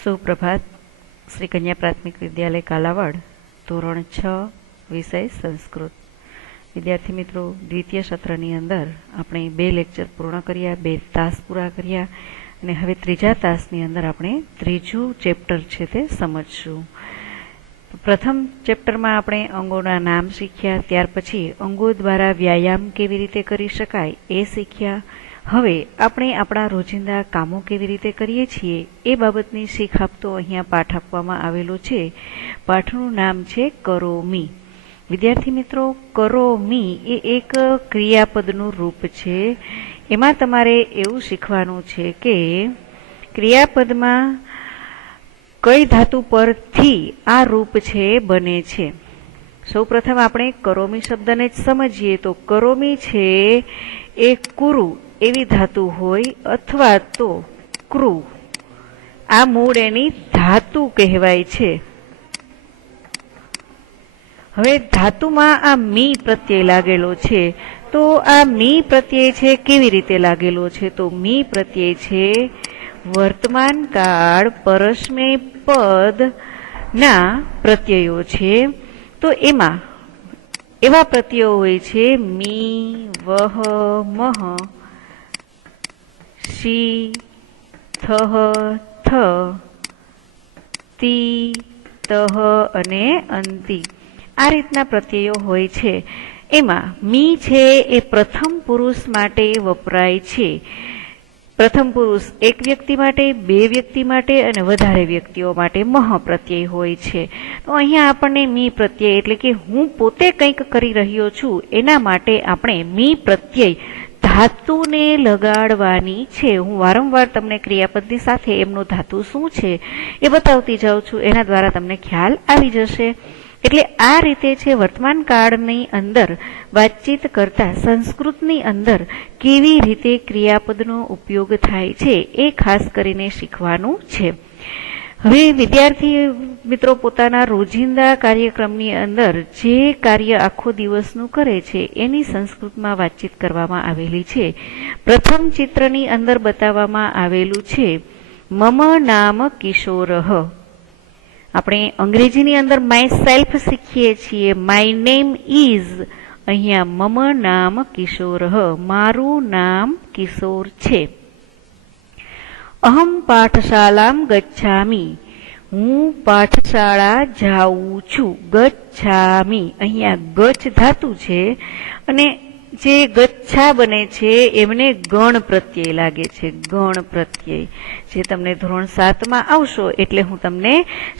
સુપ્રભાત. શ્રી કન્યા પ્રાથમિક વિદ્યાલય કાલાવાડ, ધોરણ 6, વિષય સંસ્કૃત. વિદ્યાર્થી મિત્રો, દ્વિતીય સત્રની અંદર આપણે 2 લેક્ચર પૂર્ણ કર્યા, 2 તાસ પૂરા કર્યા અને હવે ત્રીજા તાસની અંદર આપણે ત્રીજું ચેપ્ટર છે તે સમજશું. પ્રથમ ચેપ્ટરમાં આપણે અંગોના નામ શીખ્યા, ત્યાર પછી અંગો દ્વારા વ્યાયામ કેવી રીતે કરી શકાય એ શીખ્યા. હવે આપણે આપણા રોજિંદા કામો કેવી રીતે કરીએ છીએ એ બાબતની શીખ આપતો અહીંયા પાઠ આપવામાં આવેલો છે. પાઠનું નામ છે કરોમી. વિદ્યાર્થી મિત્રો, કરોમી એ એક ક્રિયાપદનું રૂપ છે. એમાં તમારે એવું શીખવાનું છે કે ક્રિયાપદમાં કઈ ધાતુ પરથી આ રૂપ છે બને છે. સૌપ્રથમ આપણે કરોમી શબ્દને જ સમજીએ તો કરોમી છે એ કુરુ એવી ધાતુ હોય અથવા તો ક્રુ, આ મૂળ એની ધાતુ કહેવાય છે. હવે ધાતુમાં આ મી પ્રત્યય લાગેલો છે, તો આ મી પ્રત્યય છે કેવી રીતે લાગેલો છે? તો મી પ્રત્યય છે વર્તમાન કાળ પરસ્મૈ પદ ના પ્રત્યયો છે. તો એમાં એવા પ્રત્યયો હોય છે મી, વહ, મહ, શી, થહ, થ, તી, તહ અને અંતિ. આ રીતના પ્રત્યયો હોય છે. એમાં મી છે એ પ્રથમ પુરુષ માટે વપરાય છે. પ્રથમ પુરુષ એક વ્યક્તિ માટે, 2 વ્યક્તિ માટે અને વધારે વ્યક્તિઓ માટે મહ પ્રત્યય હોય છે. તો અહીંયા આપણને મી પ્રત્યય એટલે કે હું પોતે કંઈક કરી રહ્યો છું એના માટે આપણે મી પ્રત્યય ધાતુને લગાડવાની છે. હું વારંવાર તમને ક્રિયાપદની સાથે એમનો ધાતુ શું છે એ બતાવતી જાઉં છું, એના દ્વારા તમને ખ્યાલ આવી જશે. એટલે આ રીતે છે વર્તમાન કાળની અંદર વાતચીત કરતા સંસ્કૃતની અંદર કેવી રીતે ક્રિયાપદનો ઉપયોગ થાય છે એ ખાસ કરીને શીખવાનું છે. હવે વિદ્યાર્થી મિત્રો પોતાના રોજિંદા કાર્યક્રમની અંદર જે કાર્ય આખો દિવસનું કરે છે એની સંસ્કૃતમાં વાતચીત કરવામાં આવેલી છે. પ્રથમ ચિત્રની અંદર બતાવવામાં આવેલું છે મમ નામ કિશોરઃ. આપણે અંગ્રેજીની અંદર માય સેલ્ફ શીખીએ છીએ, માય નેમ ઇઝ. અહીંયા મમ નામ કિશોરઃ, મારું નામ કિશોર છે. અહમ પાઠશાલામ ગચ્છામિ, હું પાઠશાળા જાઉં છું. ગચ્છામિ, અહીંયા ગચ્છ ધાતુ છે અને જે ગચ્છા બને છે એમને ગણ પ્રત્યય લાગે છે. ગણ પ્રત્યય જે તમને ધોરણ 7માં આવશો એટલે હું તમને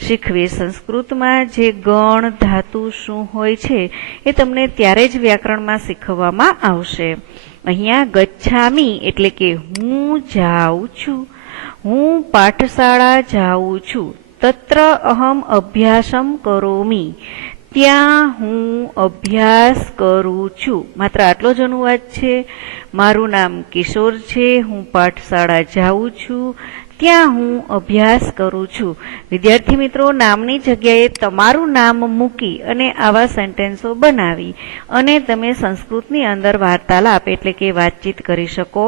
શીખવીશ. સંસ્કૃતમાં જે ગણ ધાતુ શું હોય છે એ તમને ત્યારે જ વ્યાકરણમાં શીખવવામાં આવશે. અહીંયા ગચ્છામિ એટલે કે હું જાઉં છું, હું પાઠશાળા જાઉં છું. તત્ર અહમ અભ્યાસમ કરોમિ, ત્યાં હું અભ્યાસ કરું છું. માત્ર આટલો જ અનુવાદ છે. મારું નામ કિશોર છે, હું પાઠશાળા જાઉં છું, ત્યાં હું અભ્યાસ કરું છું. વિદ્યાર્થી મિત્રો, નામની જગ્યાએ તમારું નામ મૂકી અને આવા સેન્ટેન્સો બનાવી અને તમે સંસ્કૃતની અંદર વાર્તાલાપ એટલે કે વાતચીત કરી શકો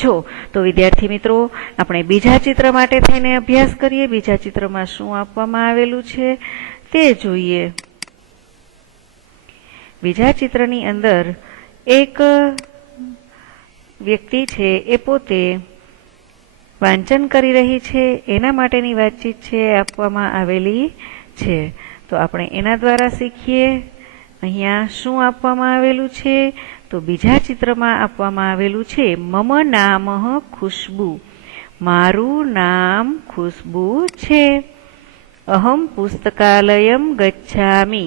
છો. તો વિદ્યાર્થી મિત્રો, આપણે બીજા ચિત્ર માટે થઈને અભ્યાસ કરીએ. બીજા ચિત્રમાં શું આપવામાં આવેલું છે તે જોઈએ. બીજા ચિત્રની અંદર એક વ્યક્તિ છે એ પોતે વાંચન કરી રહી છે, એના માટેની વાતચીત છે આપવામાં આવેલી છે. તો આપણે એના દ્વારા શીખીએ. અહીંયા શું આપવામાં આવેલું છે? તો બીજા ચિત્રમાં આપવામાં આવેલું છે મમ નામ ખુશ્બુ, મારું નામ ખુશ્બુ છે. અહમ પુસ્તકાલયમ ગચ્છામિ,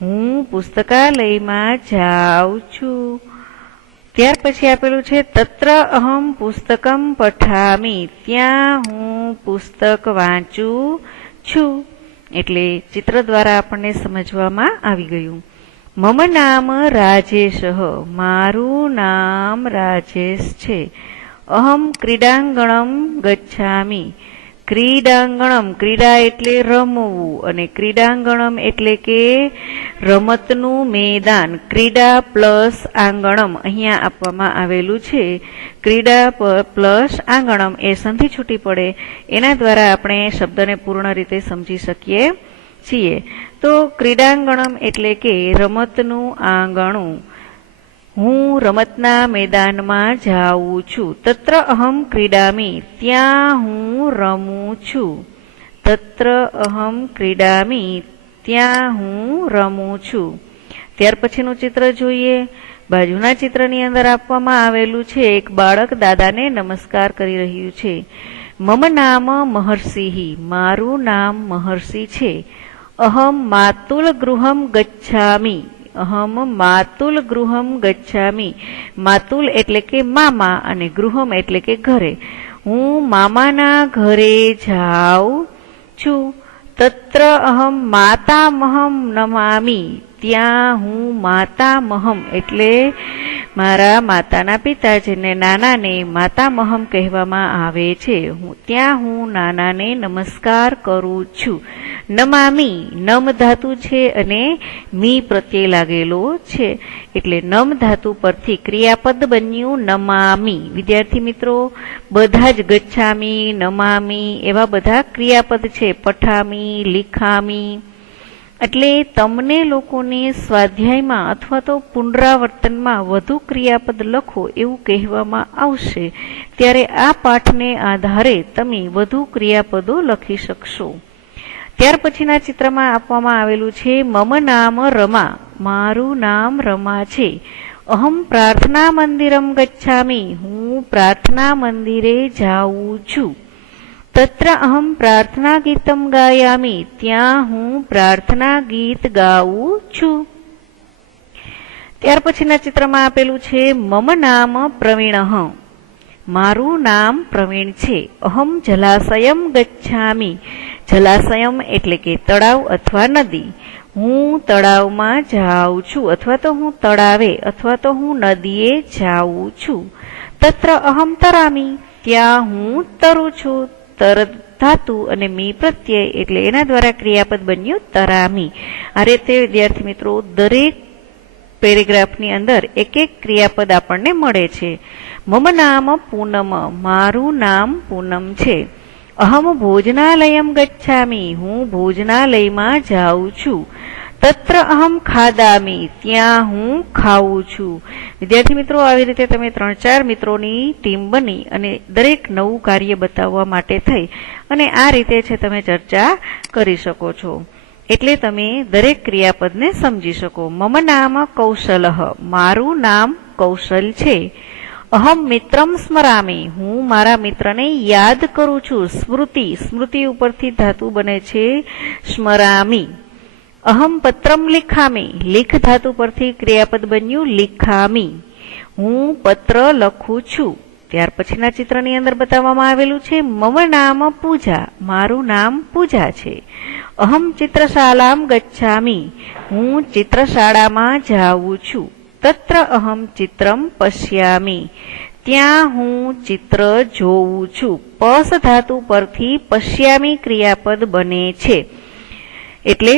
હું પુસ્તકાલયમાં જાઉં છું. ત્યાર પછી આપેલું છે તત્ર અહમ પુસ્તકમ પઠામિ, ત્યાં હું પુસ્તક વાંચું છું. એટલે ચિત્ર દ્વારા આપણને સમજવામાં આવી ગયું. મમ નામ રાજેશ, મારું નામ રાજેશ છે. અહમ ક્રીડાંગણમ ગચ્છામિ, ક્રીડાંગણમ, ક્રીડા એટલે રમવું અને ક્રીડાંગણમ એટલે કે રમતનું મેદાન. ક્રીડા પ્લસ આંગણમ અહીંયા આપવામાં આવેલું છે. ક્રીડા પ્લસ આંગણમ એ સંધિ છૂટી પડે એના દ્વારા આપણે શબ્દને પૂર્ણ રીતે સમજી શકીએ છીએ. તો ક્રીડાંગણમ એટલે કે રમતનું આંગણું. હું રમતના મેદાનમાં જાઉં છું. તત્ર અહમ ક્રીડામી, ત્યાં હું રમું છું. તત્ર અહમ ક્રીડામી, ત્યાં હું રમું છું. ત્યાર પછીનું ચિત્ર જોઈએ. બાજુના ચિત્રની અંદર આપવામાં આવેલું છે એક બાળક દાદાને નમસ્કાર કરી રહ્યું છે. મમ નામ મહર્ષિ, મારું નામ મહર્ષિ છે. અહમ માતુલ ગૃહમ ગચ્છામિ, અહમ માતુલ ગૃહમ ગચ્છામિ. માતુલ એટલે કે મામા અને ગૃહમ એટલે કે ઘરે. હું મામાના ઘરે જાઉં છું. તત્ર અહમ માતામહમ નમામિ, ત્યાં હું માતામહમ એટલે મારા માતાના પિતા જેને નાનાને માતામહમ કહેવામાં આવે છે. ત્યાં હું નાનાને નમસ્કાર કરું છું. નમામી, નમ ધાતુ છે અને મી પ્રત્યય લાગેલો છે એટલે નમ ધાતુ પરથી ક્રિયાપદ બન્યું નમામી. વિદ્યાર્થી મિત્રો, બધા જ ગચ્છામી, નમામી એવા બધા ક્રિયાપદ છે. પઠામી, લિખામી. એટલે તમને લોકોને સ્વાધ્યાયમાં અથવા તો પુનરાવર્તનમાં વધુ ક્રિયાપદ લખો એવું કહેવામાં આવશે ત્યારે આ પાઠને આધારે તમે વધુ ક્રિયાપદો લખી શકશો. ત્યાર પછીના ચિત્રમાં આપવામાં આવેલું છે મમ નામ રમા, મારું નામ રમા છે. અહમ પ્રાર્થના મંદિરમ ગચ્છામિ, હું પ્રાર્થના મંદિરે જાઉં છું. તત્ર અહમ પ્રાર્થના ગીતમ ગાયામિ, ત્યાં હું પ્રાર્થના ગીત ગાઉં છું. ત્યાર પછીના ચિત્રમાં આપેલું છે મમ નામ પ્રવીણઃ, મારું નામ પ્રવીણ છે. અહમ જલાશયમ ગચ્છામિ, જલાશયમ એટલે કે તળાવ અથવા નદી. હું તળાવમાં જાઉં છું અથવા તો હું તળાવે અથવા તો હું નદીએ જાઉં છું. તત્ર અહમ તરામી, ત્યાં હું તરું છું. તર ધાતુ અને મી પ્રત્યય એટલે એના દ્વારા ક્રિયાપદ બન્યું તરામી. આ રીતે વિદ્યાર્થી મિત્રો દરેક પેરેગ્રાફની અંદર એક એક ક્રિયાપદ આપણને મળે છે. મમ નામ પૂનમ, મારું નામ પૂનમ છે. અહમ ભોજનાલયમ ગચ્છામિ, હું ભોજનાલયમાં જાઉં છું. તત્ર અહમ ખાદામી, ત્યાં હું ખાઉં છું. વિદ્યાર્થી મિત્રો, આવી રીતે તમે 3-4 મિત્રોની ટીમ બની અને દરેક નવું કાર્ય બતાવવા માટે થઈ અને આ રીતે છે તમે ચર્ચા કરી શકો છો. એટલે તમે દરેક ક્રિયાપદને સમજી શકો. મમ નામ કૌશલઃ, મારું નામ કૌશલ છે. અહમ મિત્રમ સ્મરામી, હું મારા મિત્રને યાદ કરું છું. સ્મૃતિ, સ્મૃતિ ઉપરથી ધાતુ બને છે સ્મરામી. અહમ પત્રમ લિખામી, લિખ ધાતુ પરથી ક્રિયાપદ બન્યું લિખામી. હું પત્ર લખું છું. ત્યાર પછીના ચિત્રની અંદર બતાવવામાં આવેલું છે મમ નામ પૂજા, મારું નામ પૂજા છે. અહમ ચિત્રશાલામ ગચ્છામિ, હું ચિત્રશાળામાં જાઉં છું. તત્ર અહમ ચિત્રમ પશ્યામિ, ત્યાં હું ચિત્ર જોઉં છું. પસ ધાતુ પરથી પશ્યામી ક્રિયાપદ બને છે એટલે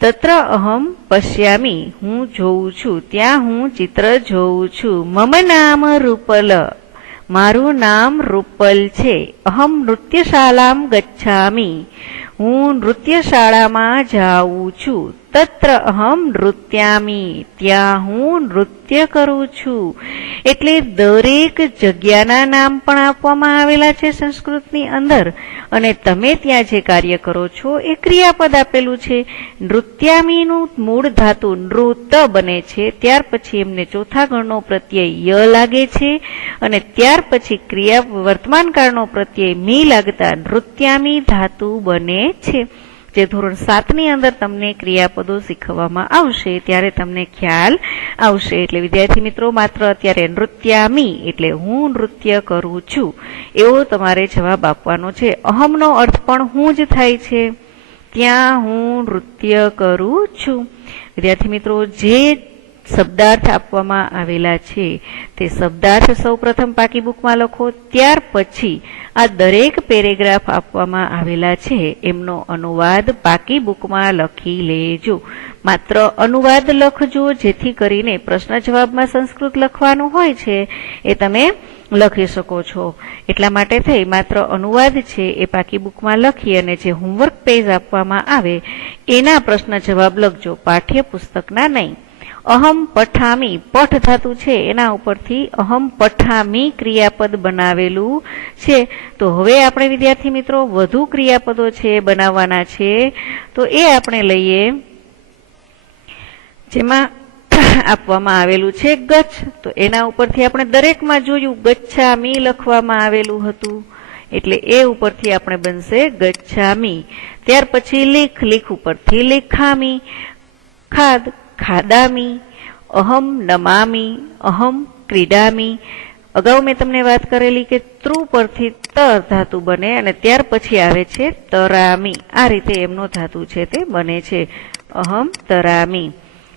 તત્ર અહમ પશ્યામી, હું જોઉં છું. ત્યાં હું ચિત્ર જોઉં છું. મમ નામ રૂપલ, મારું નામ રૂપલ છે. અહમ નૃત્યશાલામ ગચ્છામિ, હું નૃત્યશાળામાં જાઉં છું. તત્ર અહમ નૃત્યામી, ત્યાં હું નૃત્ય કરું છું. એટલે દરેક જગ્યાના નામ પણ આપવામાં આવેલા છે સંસ્કૃતની અંદર અને તમે ત્યાં જે કાર્ય કરો છો એ ક્રિયાપદ આપેલું છે. નૃત્યામીનું મૂળ ધાતુ નૃત બને છે, ત્યાર પછી એમને ચોથા ગણનો પ્રત્યય ય લાગે છે અને ત્યાર પછી ક્રિયા વર્તમાન કાળનો પ્રત્યય મી લાગતા નૃત્યામી ધાતુ બને છે. જે ધોરણ 7ની અંદર તમને ક્રિયાપદો શીખવવામાં આવશે ત્યારે તમને ખ્યાલ આવશે. એટલે વિદ્યાર્થી મિત્રો, માત્ર અત્યારે નૃત્યામી એટલે હું નૃત્ય કરું છું એવો તમારે જવાબ આપવાનો છે. અહમનો અર્થ પણ હું જ થાય છે. ત્યાં હું નૃત્ય કરું છું. વિદ્યાર્થી મિત્રો, જે શબ્દાર્થ આપવામાં આવેલા છે તે શબ્દાર્થ સૌપ્રથમ પાકી બુકમાં લખો. ત્યાર પછી આ દરેક પેરેગ્રાફ આપવામાં આવેલા છે એમનો અનુવાદ પાકી બુકમાં લખી લેજો. માત્ર અનુવાદ લખજો, જેથી કરીને પ્રશ્ન જવાબમાં સંસ્કૃત લખવાનું હોય છે એ તમે લખી શકો છો. એટલા માટે થઈ માત્ર અનુવાદ છે એ પાકી બુકમાં લખી અને જે હોમવર્ક પેજ આપવામાં આવે એના પ્રશ્ન જવાબ લખજો, પાઠ્યપુસ્તકના નહીં. અહમ પઠામી, પઠ ધાતુ છે એના ઉપરથી અહમ પઠામી ક્રિયાપદ બનાવેલું છે. તો હવે આપણે વિદ્યાર્થી મિત્રો વધુ ક્રિયાપદો છે બનાવવાના છે, તો એ આપણે લઈએ. જેમાં આપવામાં આવેલું છે ગચ્છ, તો એના ઉપરથી આપણે દરેકમાં જોયું ગચ્છામી લખવામાં આવેલું હતું, એટલે એ ઉપરથી આપણે બનશે ગચ્છામી. ત્યાર પછી લીખ, લીખ ઉપરથી લીખામી. ખાદ, ખાદામી. અહમ નમામી, અહમ ક્રીડામી. અગાઉ મેં તમને વાત કરેલી કે તૃ પરથી તર ધાતુ બને અને ત્યાર પછી આવે છે તરામી. આ રીતે એમનો ધાતુ છે તે બને છે, અહમ તરામી.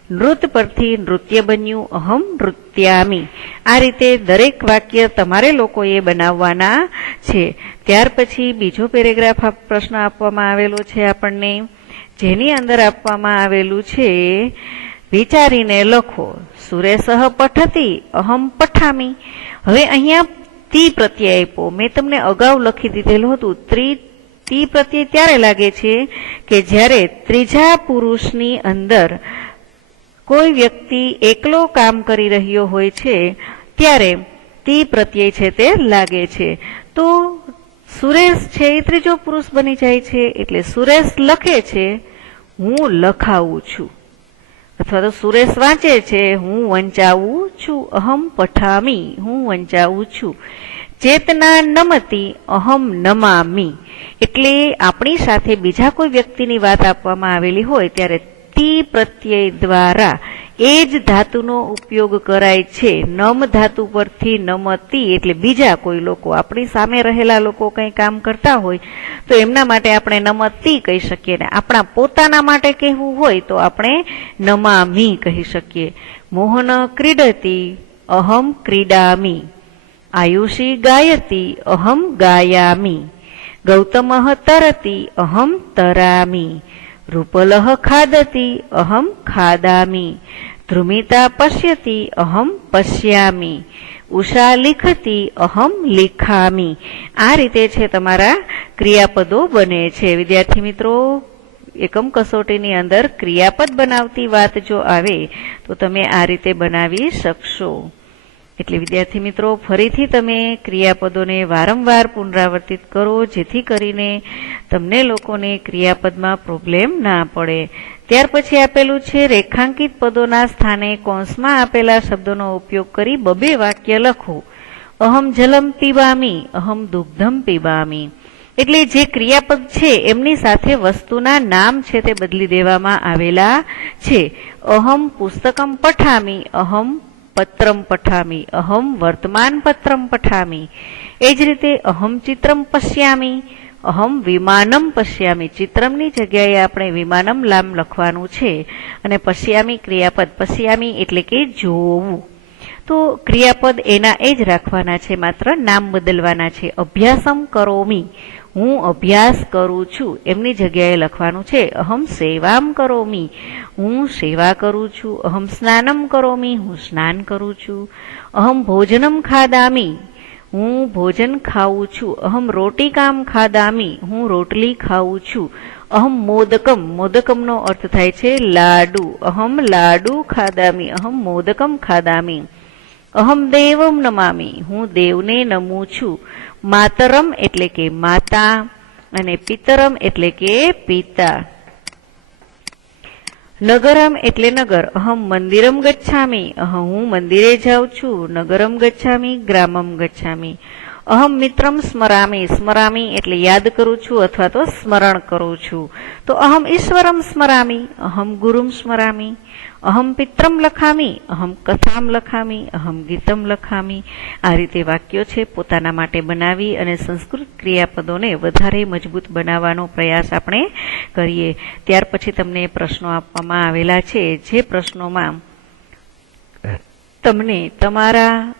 નૃત્ય પરથી નૃત્ય બન્યું, અહમ નૃત્યામી. આ રીતે દરેક વાક્ય તમારે લોકોએ બનાવવાના છે. ત્યાર પછી બીજો પેરેગ્રાફ પ્રશ્ન આપવામાં આવેલો છે આપણને, જેની અંદર આપવામાં આવેલું છે વિચારીને લખો. સુરેશઃ પઠતી, અહમ પઠામી. હવે અહીંયા તી પ્રત્યય આપ્યો, મેં તમને અગાઉ લખી દીધેલું હતું. તી પ્રત્યય ત્યારે લાગે છે કે જ્યારે ત્રીજા પુરુષની અંદર કોઈ વ્યક્તિ એકલો કામ કરી રહ્યો હોય છે ત્યારે તી પ્રત્યય છે તે લાગે છે. તો સુરેશ છે એ ત્રીજો પુરુષ બની જાય છે, એટલે સુરેશ લખે છે, હું લખાવું છું. અથવા તો સુરેશ વાંચે છે, હું વંચાવું છું, અહમ પઠામી, હું વંચાવું છું. ચેતના નમતી, અહમ નમામી. એટલે આપણી સાથે બીજા કોઈ વ્યક્તિની વાત આપવામાં આવેલી હોય ત્યારે તી પ્રત્યય દ્વારા એ જ ધાતુનો ઉપયોગ કરાય છે. નમ ધાતુ પરથી નમતી, એટલે બીજા કોઈ લોકો, આપણી સામે રહેલા લોકો કંઈ કામ કરતા હોય તો એમના માટે આપણે નમતી કહી શકીએ, ને આપણા પોતાના માટે કહેવું હોય તો આપણે નમામી કહી શકીએ. મોહન ક્રીડતી, અહમ ક્રીડામી. આયુષી ગાયતી, અહમ ગાયામી. ગૌતમઃ તરતી, અહમ તરામી. રૂપલઃ ખાદતી, અહમ ખાદામી. ધ્રુમિતા પશ્યતી, અહમ પશ્યામી. ઉષા લિખતી, અહમ લિખામી. આ રીતે છે તમારા ક્રિયાપદો બને છે. વિદ્યાર્થી મિત્રો, એકમ કસોટીની અંદર ક્રિયાપદ બનાવતી વાત જો આવે તો તમે આ રીતે બનાવી શકશો. એટલે વિદ્યાર્થી મિત્રો, ફરીથી તમે ક્રિયાપદોને વારંવાર પુનરાવર્તિત કરો, જેથી કરીને તમને લોકોને ક્રિયાપદમાં પ્રોબ્લેમ ના પડે. ત્યાર પછી આપેલું છે રેખાંકિત પદોના સ્થાને કૌંસમાં આપેલા શબ્દોનો ઉપયોગ કરી બબે વાક્ય લખો. અહમ જલમ પીબામી, અહમ દુગ્ધમ પીબામી. એટલે જે ક્રિયાપદ છે એમની સાથે વસ્તુના નામ છે તે બદલી દેવામાં આવેલા છે. અહમ પુસ્તકમ પઠામી, અહમ પત્રમ પઠામી, અહમ વર્તમાન પત્રમ પઠામી. એ જ રીતે અહમ ચિત્રમ પશ્યામી, અહમ વિમાનમ પશ્યામી. ચિત્રમની જગ્યાએ આપણે વિમાનમ લામ લખવાનું છે અને પશ્યામી ક્રિયાપદ. પશ્યામી એટલે કે જોવું. તો ક્રિયાપદ એના એ જ રાખવાના છે, માત્ર નામ બદલવાના છે. અભ્યાસમ કરોમી, હું અભ્યાસ કરું છું, એમની જગ્યાએ લખવાનું છે અહમ સેવામ કરોમી, હું સેવા કરું છું. અહમ સ્નાનમ કરોમી, હું સ્નાન કરું છું. અહમ ભોજનમ ખાદામી, હું ભોજન ખાઉં છું. અહમ રોટિકામ ખાદામી, હું રોટલી ખાઉં છું. અહમ મોદકમ, મોદકમનો અર્થ થાય છે લાડુ. અહમ લાડુ ખાદામી, અહમ મોદકમ ખાદામી. અહમ દેવમ નમામી, હું દેવને નમું છું. માતરમ એટલે કે માતા અને પિતરમ એટલે કે પિતા. નગરમ એટલે નગર. અહમ મંદિરમ ગચ્છામી, હું મંદિરે જાઉં છું. નગરમ ગચ્છામી, ગ્રામમ ગચ્છામી. અહમ મિત્રમ સ્મરામી, સ્મરામી એટલે યાદ કરું છું અથવા તો સ્મરણ કરું છું. તો અહમ ઈશ્વરમ સ્મરામી, અહમ ગુરુમ સ્મરામી. અહમ પિત્રમ લખામી, અહમ કથામ લખામી, અહમ ગીતમ લખામી. આ રીતે વાક્યો છે પોતાના માટે બનાવી અને સંસ્કૃત ક્રિયાપદોને વધારે મજબૂત બનાવવાનો પ્રયાસ આપણે કરીએ. ત્યાર પછી તમને પ્રશ્નો આપવામાં આવેલા છે, જે પ્રશ્નોમાં તમને તમારા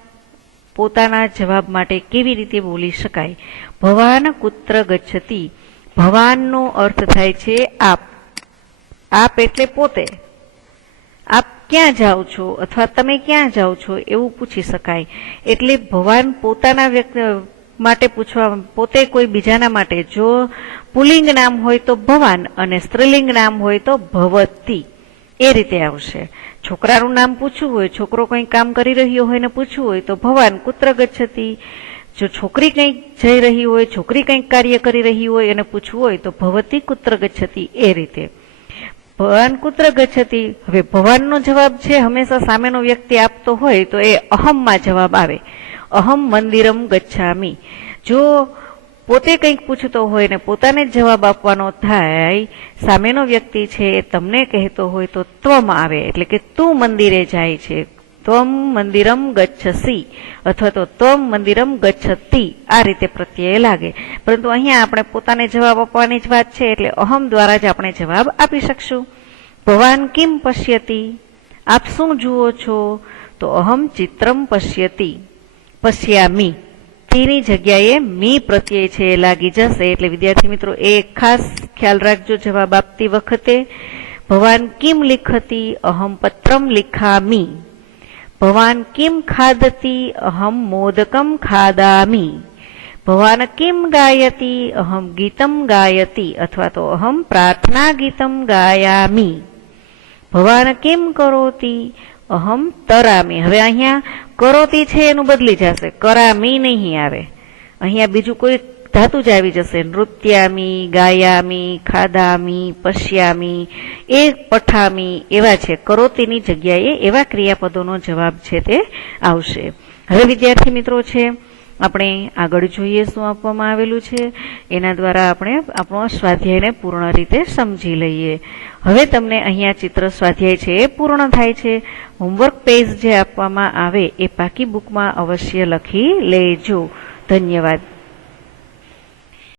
પોતાના જવાબ માટે કેવી રીતે બોલી શકાય. ભવાન કુત્ર ગચ્છતિ. ભવાનનો અર્થ થાય છે આપ. આપ એટલે પોતે. આપ ક્યાં જાઓ છો અથવા તમે ક્યાં જાઓ છો એવું પૂછી શકાય. એટલે ભવાન પોતાના વ્યક્તિ માટે પૂછવા, પોતે કોઈ બીજાના માટે. જો પુલ્લિંગ નામ હોય તો ભવાન અને સ્ત્રીલિંગ નામ હોય તો ભવતી, એ રીતે આવશે. છોકરાનું નામ પૂછવું હોય, છોકરો કંઈ કામ કરી રહ્યો હોય ને પૂછવું હોય તો ભવાન કુત્ર ગચ્છતિ. જો છોકરી કંઈક જઈ રહી હોય, છોકરી કંઈક કાર્ય કરી રહી હોય અને પૂછવું હોય તો ભવતી કુત્ર ગચ્છતિ, એ રીતે. ભવાન કુત્ર ગચ્છતિ. હવે ભવાનનો જવાબ છે હંમેશા સામેનો વ્યક્તિ આપતો હોય તો એ અહમમાં જવાબ આવે. અહમ મંદિરમ ગચ્છામિ. જો પોતે કંઈક પૂછતો હોય ને પોતાને જ જવાબ આપવાનો થાય, સામેનો વ્યક્તિ છે એ તમને કહેતો હોય તો ત્વમ આવે, એટલે કે તું મંદિરે જાય છે. ત્વમ મંદિરમ ગચ્છસી અથવા તો ત્વમ મંદિરમ ગચ્છતિ, આ રીતે પ્રત્યય લાગે. પરંતુ અહીંયા આપણે પોતાને જવાબ આપવાની જ વાત છે એટલે અહમ દ્વારા જ આપણે જવાબ આપી શકશું. ભવાન કિમ પશ્યતિ. આપ શું જુઓ છો? તો અહમ ચિત્રમ પશ્યતિ. પશ્યામી, તેની જગ્યાએ મી પ્રત્યય છે એ લાગી જશે. એટલે વિદ્યાર્થી મિત્રો એ ખાસ ખ્યાલ રાખજો જવાબ આપતી વખતે. ભવાન કિમ લિખતિ. અહમ પત્રમ લિખામી. ભવાન કિમ ખાદતિ. અહમ મોદકમ ખાદામી. ભવાન કિમ ગાયતિ. અહમ ગીતમ ગાયતિ અથવા તો અહમ પ્રાર્થના ગીતમ ગાયામી. ભવાન કિમ કરોતિ. અહમ તરામી. હવે અહીંયા કરોતી છે એનું બદલી જશે, કરામી નહીં આવે. અહીંયા બીજું કોઈ ધાતુ જ આવી જશે. નૃત્યામી, ગાયામી, ખાદામી, પશ્યામી, એ પઠામી એવા છે. કરોતીની જગ્યાએ એવા ક્રિયાપદોનો જવાબ છે તે આવશે. હવે વિદ્યાર્થી મિત્રો છે આપણે આગળ જોઈએ શું આપવામાં આવેલું છે. એના દ્વારા આપણે આપણો સ્વાધ્યાયને પૂર્ણ રીતે સમજી લઈએ. હવે તમને અહીંયા ચિત્ર સ્વાધ્યાય છે એ પૂર્ણ થાય છે. હોમવર્ક પેજ જે આપવામાં આવે એ પાકી બુકમાં અવશ્ય લખી લેજો. ધન્યવાદ.